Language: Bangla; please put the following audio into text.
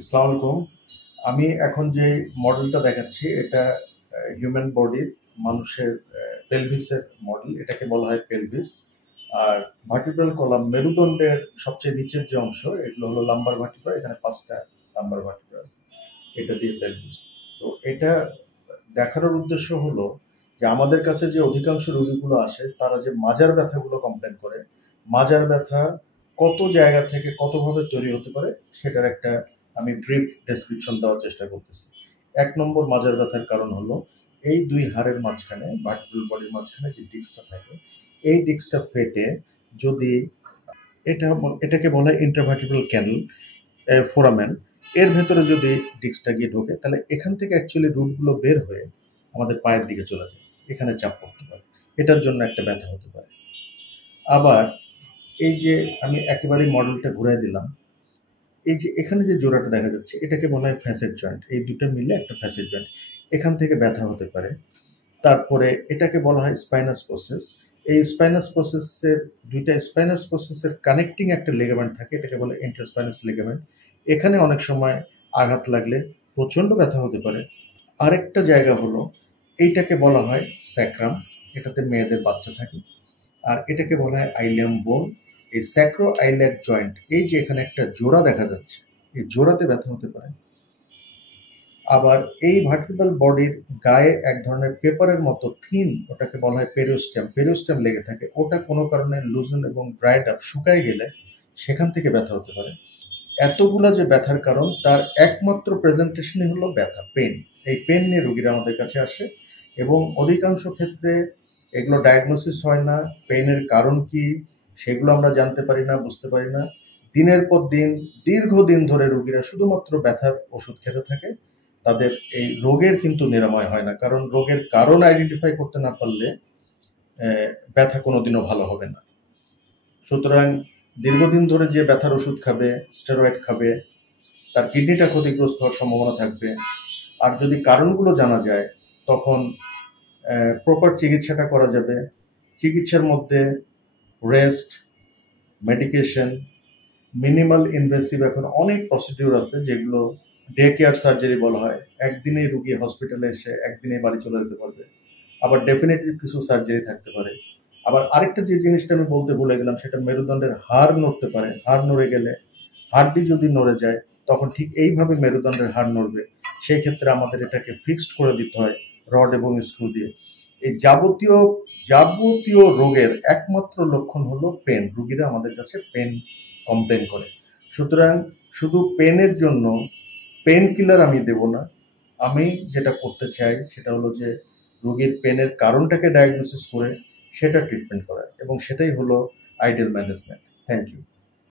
আসসালামু আলাইকুম। আমি এখন যে মডেলটা দেখাচ্ছি এটা হিউম্যান বডির মানুষের পেলভিসের মডেল। এটাকে বলা হয় পেলভিস। আর ভার্টিব্রাল কলাম মেরুদণ্ডের সবচেয়ে নিচের যে অংশ এগুলো হলো লাম্বার ভার্টিব্রা। এখানে ৫টা লাম্বার ভার্টিব্রা আছে। এটা দিয়ে পেলভিস। তো এটা দেখানোর উদ্দেশ্য হলো যে আমাদের কাছে যে অধিকাংশ রোগীগুলো আসে তারা যে মাজার ব্যথাগুলো কমপ্লেন করে, মাজার ব্যথা কত জায়গা থেকে কতভাবে তৈরি হতে পারে সেটার একটা আমি ব্রিফ ডেসক্রিপশন দেওয়ার চেষ্টা করতেছি। ১ নম্বর মাজার ব্যথার কারণ হলো এই ২ হাড়ের মাঝখানে ভার্টিব্রাল বডির মাঝখানে যে ডিস্কটা থাকে, এই ডিস্কটা ফেটে যদি এটাকে বলা হয় ইন্ট্রাভার্টিব্রাল ক্যানেল ফোরামেন। এর ভেতরে যদি ডিস্কটা গিয়ে ঢোকে তাহলে এখান থেকে অ্যাকচুয়ালি রুটগুলো বের হয়ে আমাদের পায়ের দিকে চলে যায়। এখানে চাপ পড়তে পারে। এটার জন্য একটা ব্যথা হতে পারে। আবার এই যে আমি একেবারে মডেলটা ঘুরায় দিলাম। এই যে এখানে যে জোড়াটা দেখা যাচ্ছে এটাকে বলা হয় ফ্যাসেট জয়েন্ট। এই ২ টা মিলে একটা ফ্যাসেট জয়েন্ট। এখান থেকে ব্যথা হতে পারে। তারপরে এটাকে বলা হয় স্পাইনাস প্রসেস। এই স্পাইনাস প্রসেসের ২ টা স্পাইনাস প্রসেসের কানেক্টিং একটা লিগামেন্ট থাকে। এটাকে বলে ইন্টারস্পাইনাস লিগামেন্ট। এখানে অনেক সময় আঘাত লাগলে প্রচণ্ড ব্যথা হতে পারে। আরেকটা জায়গা হলো এইটাকে বলা হয় স্যাক্রাম। এটাতে মেয়েদের বাচ্চা থাকে। আর এটাকে বলা হয় আইলিয়াম বোন। এই স্যাক্রো আইলিয়াক জয়েন্ট, এই যে এখানে একটা জোড়া দেখা যাচ্ছে, এই জোড়াতে ব্যথা হতে পারে। আবার এই ভার্টিব্রাল বডির গায়ে এক ধরনের পেপারের মতো থিন, ওটাকে বলা হয় পেরিওস্টেম। পেরিওস্টেম লেগে থাকে। ওটা কোনো কারণে লুজেন এবং ড্রাইড আপ, শুকায় গেলে সেখান থেকে ব্যথা হতে পারে। এতগুলা যে ব্যথার কারণ তার একমাত্র প্রেজেন্টেশনই হলো ব্যথা, পেন। এই পেন নিয়ে রোগীরা আমাদের কাছে আসে এবং অধিকাংশ ক্ষেত্রে এগুলো ডায়াগনোসিস হয় না। পেনের কারণ কি সেগুলো আমরা জানতে পারি না, বুঝতে পারি না। দিনের পর দিন দীর্ঘদিন ধরে রোগীরা শুধুমাত্র ব্যথার ওষুধ খেতে থাকে। তাদের এই রোগের কিন্তু নিরাময় হয় না, কারণ রোগের কারণ আইডেন্টিফাই করতে না পারলে ব্যথা কোনোদিনও ভালো হবে না। সুতরাং দীর্ঘদিন ধরে যে ব্যথার ওষুধ খাবে, স্টেরয়েড খাবে, তার কিডনিটা ক্ষতিগ্রস্ত হওয়ার সম্ভাবনা থাকবে। আর যদি কারণগুলো জানা যায় তখন প্রপার চিকিৎসাটা করা যাবে। চিকিৎসার মধ্যে রেস্ট, মেডিকেশন, মিনিমাল ইনভেসিভ এখন অনেক প্রসিডিউর আছে যেগুলো ডে কেয়ার সার্জারি বলা হয়। একদিনেই রুগী হসপিটালে এসে একদিনেই বাড়ি চলে যেতে পারবে। আবার ডেফিনেটলি কিছু সার্জারি থাকতে পারে। আবার আরেকটা যে জিনিসটা আমি বলতে ভুলে গেলাম সেটা মেরুদণ্ডের হাড় নড়তে পারে। হাড় নড়ে গেলে, হাড্ডি যদি নড়ে যায় তখন ঠিক এইভাবে মেরুদণ্ডের হাড় নড়বে। সেই ক্ষেত্রে আমাদের এটাকে ফিক্সড করে দিতে হয় রড এবং স্ক্রু দিয়ে। এই যাবতীয় যাবতীয় রোগের একমাত্র লক্ষণ হলো পেন। রুগীরা আমাদের কাছে পেন কমপ্লেন করে। সুতরাং শুধু পেনের জন্য পেন কিলার আমি দেব না। আমি যেটা করতে চাই সেটা হলো যে রোগীর পেনের কারণটাকে ডায়াগনোসিস করে সেটা ট্রিটমেন্ট করা, এবং সেটাই হলো আইডিয়াল ম্যানেজমেন্ট। Thank you.